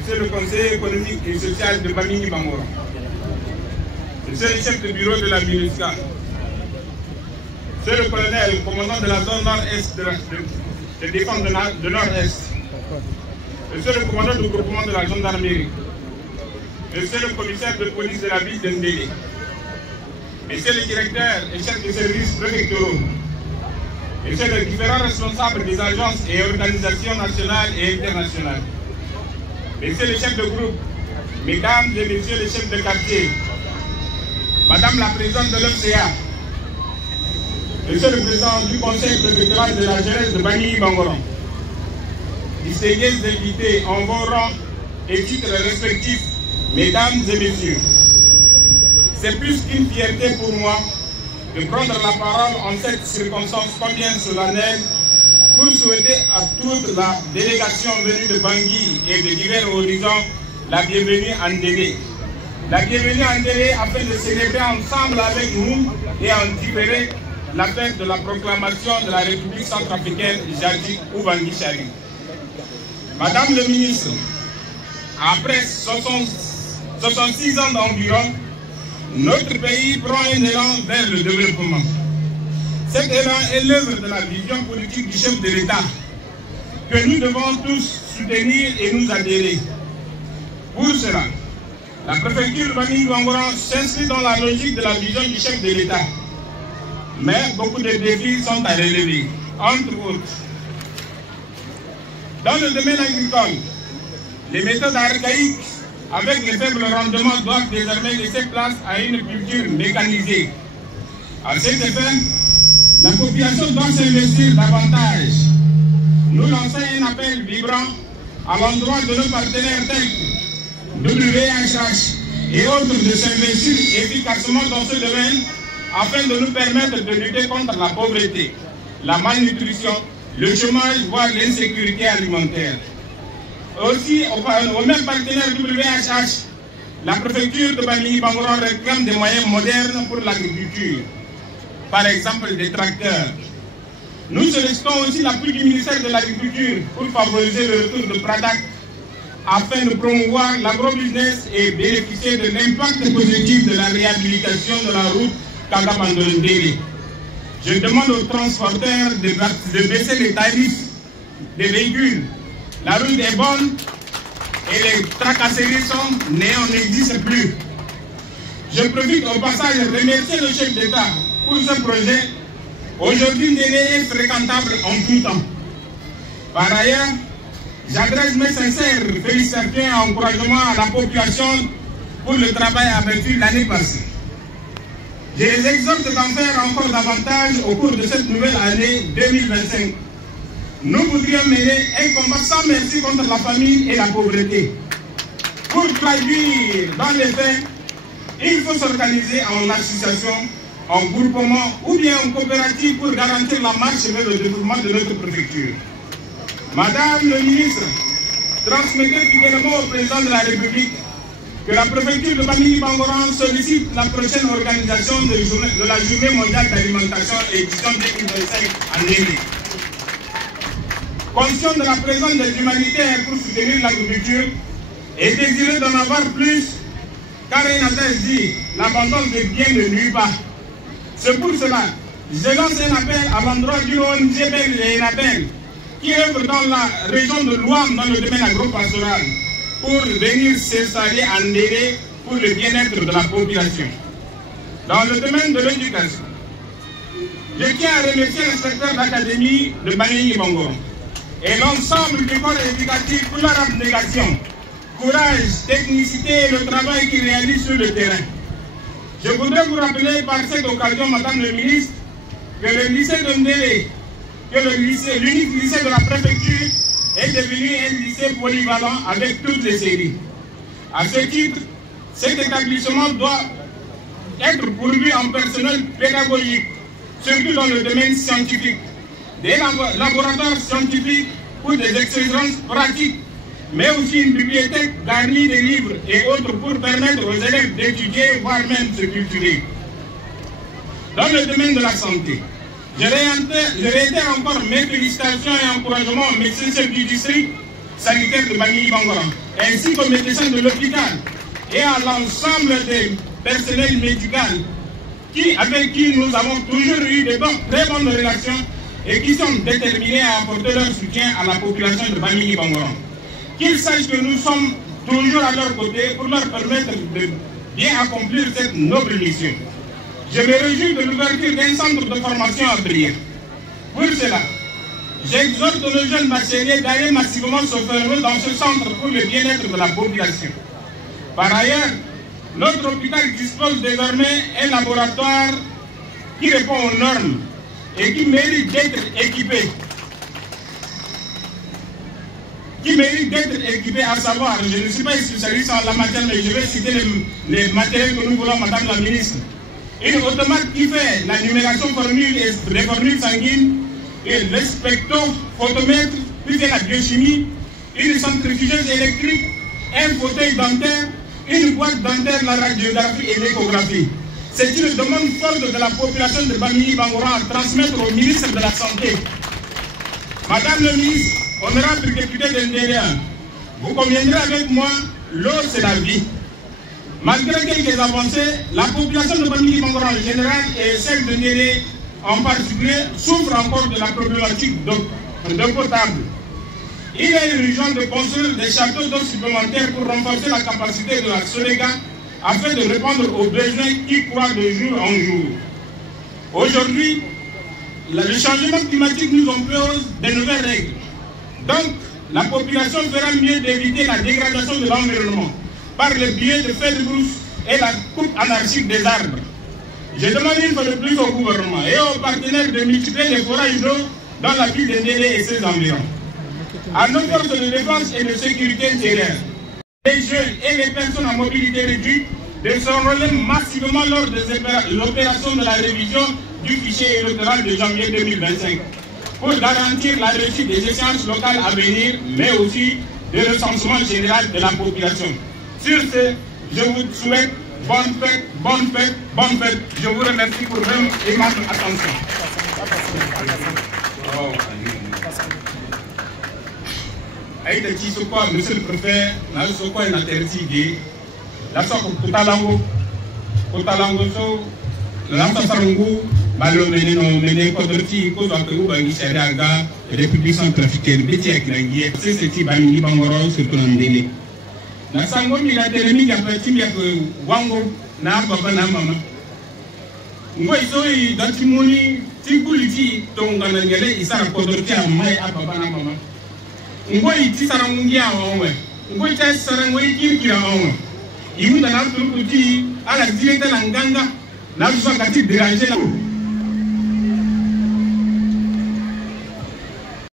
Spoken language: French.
Monsieur le conseiller économique et social de Bamingui Bangoran, Monsieur le chef de bureau de la MINUSCA, Monsieur le colonel, commandant de la zone nord-est de défense de nord-est, Monsieur le commandant du groupement de la gendarmerie, Monsieur le commissaire de police de la ville de Ndélé, Monsieur le directeur et chef de services préfectoraux, Messieurs les différents responsables des agences et organisations nationales et internationales, Messieurs les chefs de groupe, Mesdames et Messieurs les chefs de quartier, Madame la présidente de l'OCA, Monsieur le président du conseil préfectoral de la jeunesse de Bamingui Bangoran, distingués invités en vos rangs et titres respectifs, Mesdames et Messieurs, c'est plus qu'une fierté pour moi de prendre la parole en cette circonstance combien solennelle pour souhaiter à toute la délégation venue de Bangui et de divers horizons la bienvenue en Ndélé. La bienvenue en Ndélé afin de célébrer ensemble avec nous et en différer la fête de la proclamation de la République centrafricaine Jadji ou Bangui Chari. Madame le ministre, après 66 ans d'environ, notre pays prend un élan vers le développement. Cet élan est l'œuvre de la vision politique du chef de l'État que nous devons tous soutenir et nous adhérer. Pour cela, la préfecture de Bamingui Bangoran s'inscrit dans la logique de la vision du chef de l'État. Mais beaucoup de défis sont à relever, entre autres. Dans le domaine agricole, les méthodes archaïques avec les faibles rendements doivent désormais laisser place à une culture mécanisée. À cet effet, la population doit s'investir davantage. Nous lançons un appel vibrant à l'endroit de nos partenaires tels que WHH et autres de s'investir efficacement dans ce domaine afin de nous permettre de lutter contre la pauvreté, la malnutrition, le chômage, voire l'insécurité alimentaire. Aussi, au même partenaire WHH, la préfecture de Bamingui Bangoran réclame des moyens modernes pour l'agriculture, par exemple des tracteurs. Nous sollicitons aussi l'appui du ministère de l'Agriculture pour favoriser le retour de Pradak afin de promouvoir l'agrobusiness et bénéficier de l'impact positif de la réhabilitation de la route Kagabandol-Ndélé. Je demande aux transporteurs de baisser les tarifs des véhicules. La route est bonne et les tracasseries n'existent plus. Je profite au passage de remercier le chef d'État pour ce projet. Aujourd'hui, Ndélé est fréquentable en tout temps. Par ailleurs, j'adresse mes sincères félicitations et encouragements à la population pour le travail abattu l'année passée. Je les exhorte d'en faire encore davantage au cours de cette nouvelle année 2025. Nous voudrions mener un combat sans merci contre la famine et la pauvreté. Pour traduire dans les faits, il faut s'organiser en association, en groupement ou bien en coopérative pour garantir la marche vers le développement de notre préfecture. Madame le ministre, transmettez fidèlement au président de la République que la préfecture de Bamingui Bangoran sollicite la prochaine organisation de la Journée mondiale d'alimentation édition 2025 en Ndélé. Conscient de la présence des humanitaires pour soutenir l'agriculture et désireux d'en avoir plus, car un adage dit l'abandon de biens ne nuit pas. C'est pour cela je lance un appel à l'endroit du ONG belge et Enabel qui œuvre dans la région de Louam dans le domaine agro-pastoral pour venir s'installer en Ndélé pour le bien-être de la population. Dans le domaine de l'éducation, je tiens à remercier l'inspecteur d'académie de Bamingui Bangoran et l'ensemble du corps éducatif pour leur abnégation, courage, technicité et le travail qu'ils réalisent sur le terrain. Je voudrais vous rappeler par cette occasion, Madame le ministre, que le lycée de Ndélé, l'unique lycée de la préfecture, est devenu un lycée polyvalent avec toutes les séries. À ce titre, cet établissement doit être pourvu en personnel pédagogique, surtout dans le domaine scientifique, des laboratoires scientifiques pour des expériences pratiques, mais aussi une bibliothèque garnie de livres et autres pour permettre aux élèves d'étudier, voire même se cultiver. Dans le domaine de la santé, je réitère encore mes félicitations et encouragements aux médecins chefs du district, sanitaire de Bamili Bangoran, ainsi qu'aux médecins de l'hôpital et à l'ensemble des personnels médicaux avec qui nous avons toujours eu de très bonnes relations et qui sont déterminés à apporter leur soutien à la population de Bamili Bangoran. Qu'ils sachent que nous sommes toujours à leur côté pour leur permettre de bien accomplir cette noble mission. Je me réjouis de l'ouverture d'un centre de formation à Brière. Pour cela, j'exhorte nos jeunes bacheliers d'aller massivement se former dans ce centre pour le bien-être de la population. Par ailleurs, notre hôpital dispose désormais d'un laboratoire qui répond aux normes et qui mérite d'être équipé. À savoir, je ne suis pas spécialiste en la matière, mais je vais citer les matériels que nous voulons, Madame la Ministre. Une automate qui fait la numération formule et des formules sanguines, et le spectrophotomètre qui fait la biochimie, une centrifugeuse électrique, un fauteuil dentaire, une boîte dentaire, la radiographie et l'échographie. C'est une demande forte de la population de Bamili Bangoran à transmettre au ministre de la Santé. Madame le ministre, honorable député de Ndéléa, vous conviendrez avec moi, l'eau c'est la vie. Malgré quelques avancées, la population de Bamili Bangoran en général et celle de Ndélé en particulier souffre encore de la problématique d'eau potable. Il est urgent de construire des châteaux d'eau supplémentaires pour renforcer la capacité de la Solega afin de répondre aux besoins qui croissent de jour en jour. Aujourd'hui, le changement climatique nous impose de nouvelles règles. Donc, la population fera mieux d'éviter la dégradation de l'environnement par le biais de feux de brousse et la coupe anarchique des arbres. Je demande une fois de plus au gouvernement et aux partenaires de multiplier les forages d'eau dans la ville de Ndélé et ses environs. À nos forces de défense et de sécurité intérieure, les jeunes et les personnes à mobilité réduite de s'enrôler massivement lors de l'opération de la révision du fichier électoral de janvier 2025 pour garantir la réussite des échéances locales à venir, mais aussi le recensement général de la population. Sur ce, je vous souhaite bonne fête, bonne fête, bonne fête. Je vous remercie pour votre aimable attention. Aïe de Chisokwa, monsieur le préfet, na Sokwa est interdit. La Sokwa Kotalango, so, la Sarango, Malomene, no, Mene, Kodoti, Kozakou, Bangishaga, République centrafricaine, Bétiak, Languier, c'est ce type Bamili Bangoran sur Ndélé. Na Sango, il a terminé, il a petit, il a Wango, na papa, na maman. Moi, ils ont dans Timoni, Timbuliti, Tonganangele, ils sont à Kodoti, à Maï, à papa, na maman. Ngoi ti sarangungia onwe ngoi ta sarangoi kirkira onwe imu na kuti ala directeur la nganga na so kati déranger la